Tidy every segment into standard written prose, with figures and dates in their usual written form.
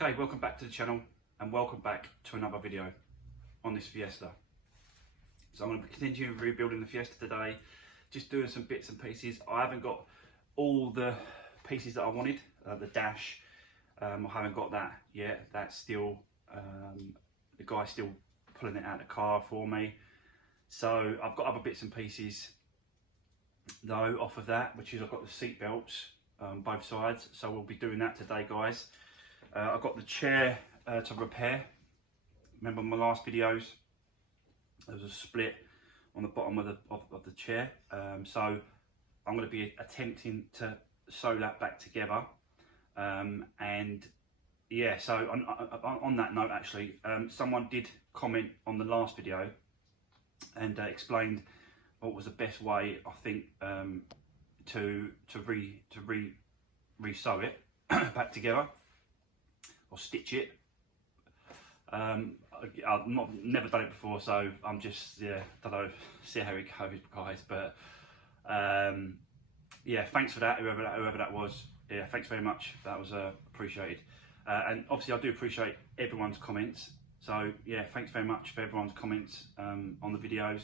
Okay, welcome back to the channel and welcome back to another video on this Fiesta. So I'm going to be continuing rebuilding the Fiesta today, just doing some bits and pieces. I haven't got all the pieces that I wanted, the dash, I haven't got that yet. That's still, the guy's still pulling it out of the car for me. So I've got other bits and pieces though off of that, which is I've got the seat belts both sides, so we'll be doing that today, guys. I've got the chair to repair. Remember my last videos, there was a split on the bottom of the chair, so I'm going to be attempting to sew that back together. And yeah, so on that note, actually, someone did comment on the last video and explained what was the best way, I think, to re-sew it back together, or stitch it. I've never done it before, so I'm just, yeah, don't know, see how it goes, guys. But yeah, thanks for that, whoever that was. Yeah, thanks very much. That was appreciated. And obviously, I do appreciate everyone's comments. So yeah, thanks very much for everyone's comments on the videos.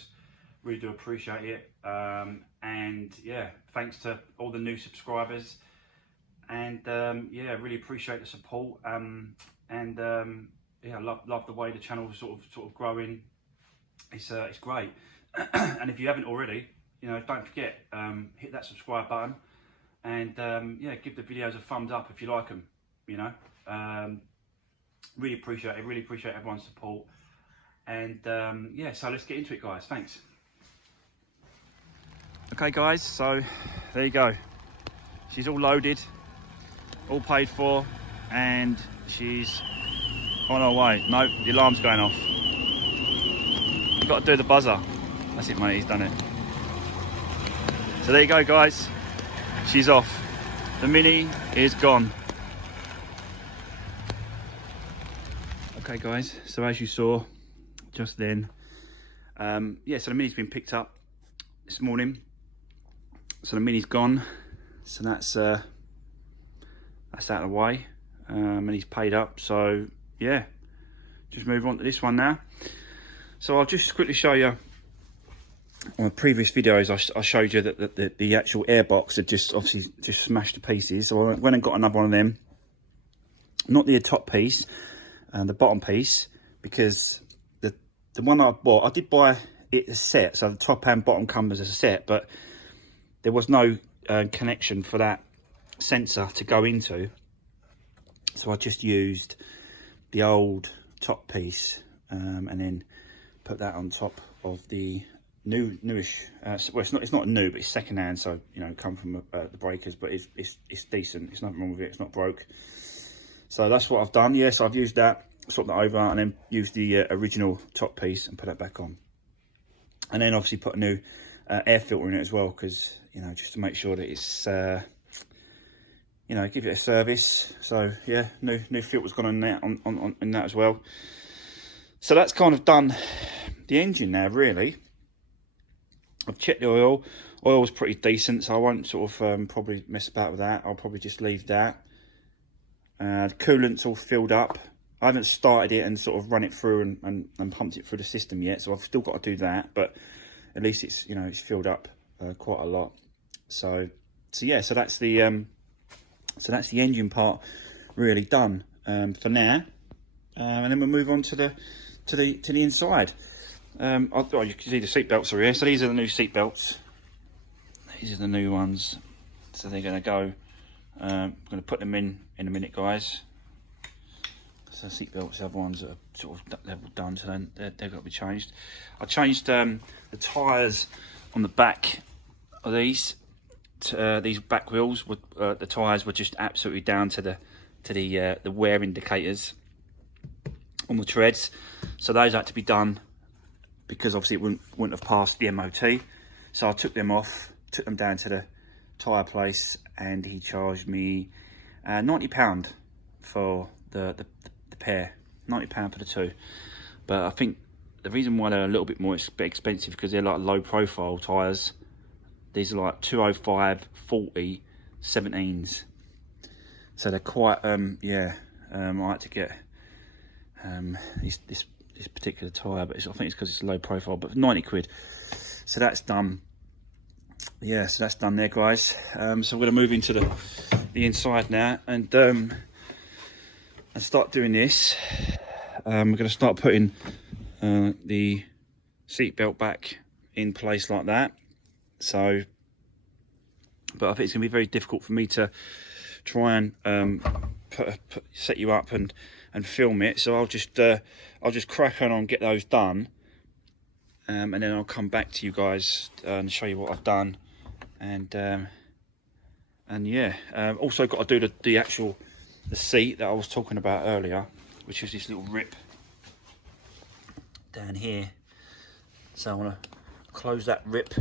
Really do appreciate it. And yeah, thanks to all the new subscribers. And yeah, really appreciate the support. Yeah, love the way the channel is sort of growing. It's great. And if you haven't already, you know, don't forget, hit that subscribe button, and yeah, give the videos a thumbs up if you like them. You know, really appreciate it. Really appreciate everyone's support. And yeah, so let's get into it, guys. Thanks. Okay, guys. So there you go. She's all loaded, all paid for, and she's on her way. No, the alarm's going off. You've got to do the buzzer. That's it, mate, he's done it. So there you go, guys. She's off. The Mini is gone. Okay, guys, so as you saw just then, yeah, so the Mini's been picked up this morning. So the Mini's gone. So that's out of the way. And he's paid up, so yeah, just move on to this one now. So I'll just quickly show you, on the previous videos I showed you that the actual airbox had just obviously just smashed to pieces. So I went and got another one of them, not the top piece and the bottom piece, because the one I bought, I did buy it a set, so the top and bottom come as a set, but there was no connection for that sensor to go into, so I just used the old top piece and then put that on top of the newish. Well, it's not new, but it's second hand, so you know, come from the breakers, but it's decent. It's nothing wrong with it. It's not broke. So that's what I've done. Yes, I've used that, swapped that over, and then used the original top piece and put that back on. And then obviously put a new air filter in it as well, because you know, just to make sure that it's you know, give it a service. So yeah, new filter's gone on there in that as well. So that's kind of done the engine now, really. I've checked the oil. Oil was pretty decent, so I won't sort of probably mess about with that. I'll probably just leave that. The coolant's all filled up. I haven't started it and sort of run it through and pumped it through the system yet, so I've still got to do that. But at least it's, you know, it's filled up quite a lot. So yeah, so that's the engine part really done for now. And then we'll move on to the inside. Oh, you can see the seat belts are here. So these are the new seat belts. These are the new ones. So they're going to go. I'm going to put them in a minute, guys. So seat belts, the other ones that are sort of level done, so then they've got to be changed. I changed the tyres on the back of these. These back wheels, the tyres were just absolutely down to the wear indicators on the treads. So those had to be done, because obviously it wouldn't have passed the MOT. So I took them off, took them down to the tyre place, and he charged me £90 for the pair, £90 for the two. But I think the reason why they're a little bit more expensive, because they're like low profile tyres. These are like 205 40 17s, so they're quite yeah, I had to get this particular tyre, but I think it's because it's low profile, but 90 quid. So that's done. Yeah, so that's done there, guys. So I'm going to move into the inside now and start doing this. We're going to start putting the seat belt back in place like that. So, but I think it's going to be very difficult for me to try and set you up and film it. So I'll just crack on get those done, and then I'll come back to you guys and show you what I've done. And yeah, also got to do the seat that I was talking about earlier, which is this little rip down here. So I want to close that rip,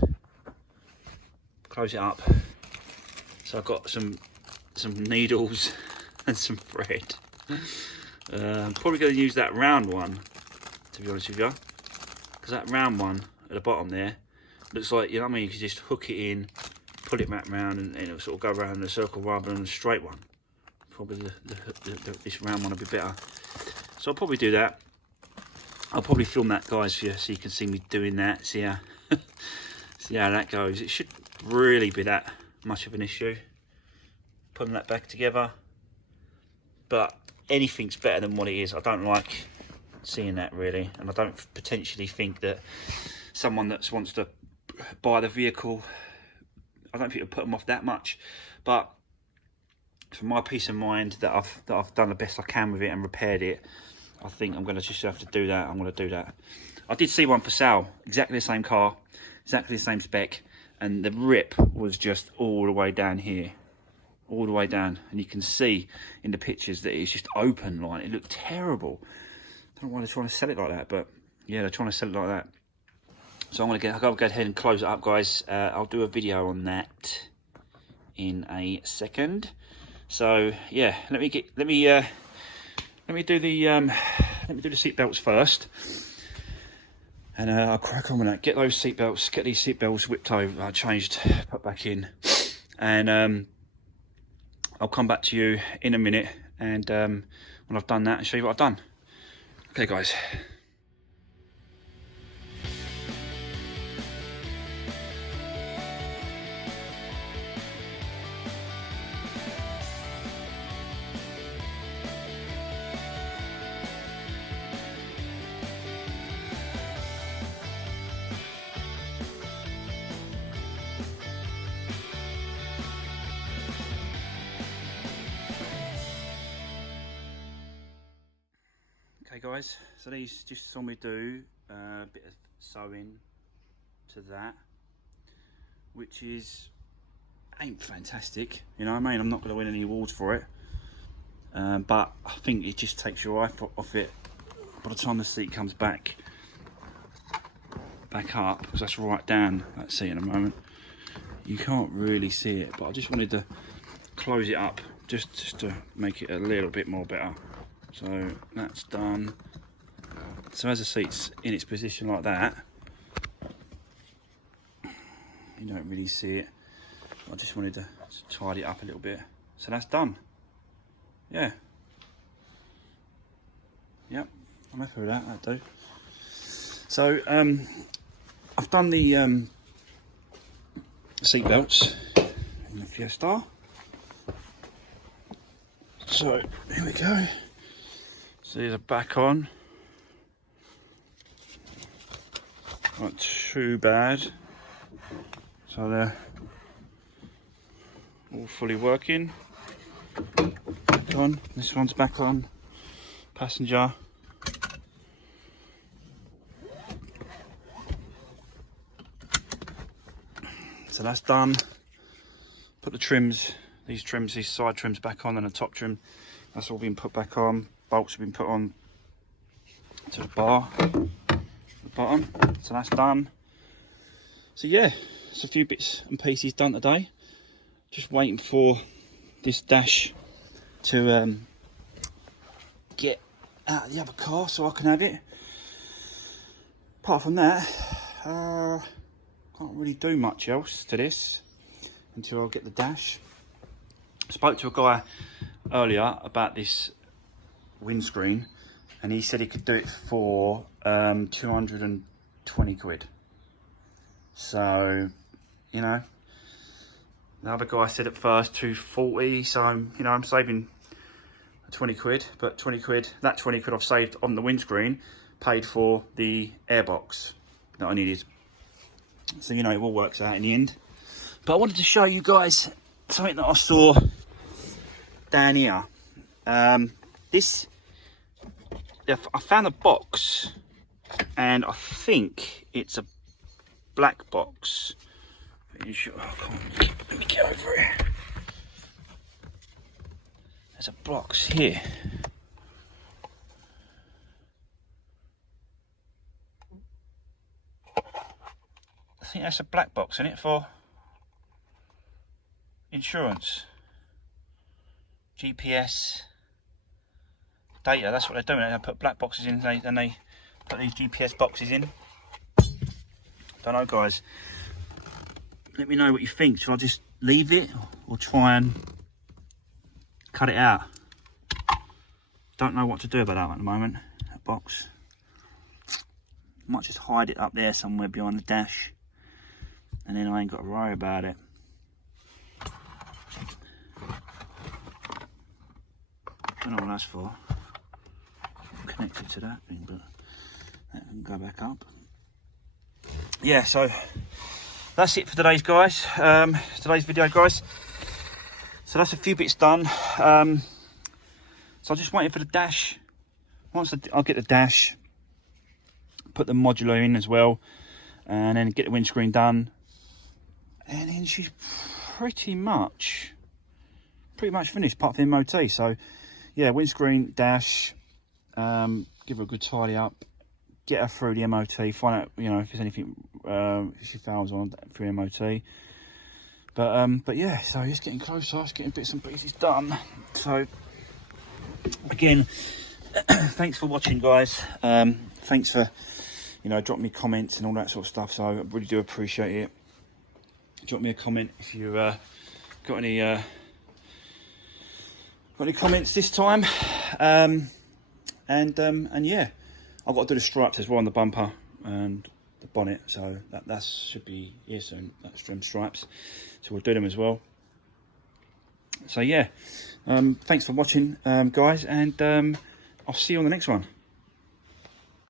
close it up. So I've got some needles and some thread. I'm probably going to use that round one, to be honest with you, because that round one at the bottom there looks like, you know what I mean, you can just hook it in, pull it back round, and it'll sort of go around in a circle rather than a straight one. Probably this round one will be better. So I'll probably do that. I'll probably film that, guys, for you, so you can see me doing that. See how that goes. It should really be that much of an issue putting that back together, but anything's better than what it is. I don't like seeing that, really, and I don't potentially think that someone that wants to buy the vehicle, I don't think it'll put them off that much. But for my peace of mind that I've done the best I can with it and repaired it, I think I'm going to just have to do that. I'm going to do that. I did see one for sale, exactly the same car, exactly the same spec, and the rip was just all the way down here, all the way down, and you can see in the pictures that it's just open, like it looked terrible. I don't know why they're trying to sell it like that, but yeah, they're trying to sell it like that. So I'll go ahead and close it up, guys. I'll do a video on that in a second. So yeah, let me do the seat belts first, and I'll crack on with that. Get these seat belts whipped over, changed, put back in, and I'll come back to you in a minute, and when I've done that, I'll show you what I've done. Okay, guys. Okay, guys, so these just saw me do a bit of sewing to that, which ain't fantastic, you know what I mean? I'm not going to win any awards for it, but I think it just takes your eye off it by the time the seat comes back up, because that's right down that seat in a moment. You can't really see it, but I just wanted to close it up just to make it a little bit more better. So that's done. So as the seat's in its position like that, you don't really see it. I just wanted to tidy it up a little bit. So that's done. Yeah. Yep, I'm happy with that, that'll do. So I've done the seat belts in the Fiesta. So here we go. So these are back on. Not too bad. So they're all fully working. Back on. This one's back on. Passenger. So that's done. Put the trims, these side trims back on, and the top trim, that's all been put back on. Bolts have been put on to the bar at the bottom, so that's done. So yeah, it's a few bits and pieces done today. Just waiting for this dash to get out of the other car so I can have it. Apart from that, can't really do much else to this until I get the dash. I spoke to a guy earlier about this windscreen, and he said he could do it for 220 quid. So, you know, the other guy said at first 240, so I'm saving 20 quid, but 20 quid, that 20 quid I've saved on the windscreen paid for the airbox that I needed. So, it all works out in the end. But I wanted to show you guys something that I saw down here. I found a box, and I think it's a black box. Let me get over here. There's a box here. I think that's a black box, isn't it, for insurance, GPS, data. That's what they're doing. They put black boxes in, and they put these GPS boxes in. Don't know, guys. Let me know what you think. Should I just leave it or try and cut it out? Don't know what to do about that at the moment. That box. Might just hide it up there somewhere behind the dash, and then I ain't got to worry about it. Don't know what that's for. I'm connected to that thing, but that can go back up. Yeah, so that's it for today's video, guys. So that's a few bits done. So I'm just waiting for the dash. Once I'll get the dash, put the modular in as well, and then get the windscreen done, and then she's pretty much finished, apart from the MOT. So yeah, windscreen, dash, give her a good tidy up, get her through the MOT, find out if there's anything she fails on through MOT. But yeah, so it's getting closer, it's getting bits and pieces done. So again, thanks for watching, guys. Thanks for dropping me comments and all that sort of stuff, so I really do appreciate it. Drop me a comment if you got any comments this time. And yeah, I've got to do the stripes as well on the bumper and the bonnet, so that should be here soon. That's trim stripes, so we'll do them as well. So yeah, thanks for watching, guys, and I'll see you on the next one.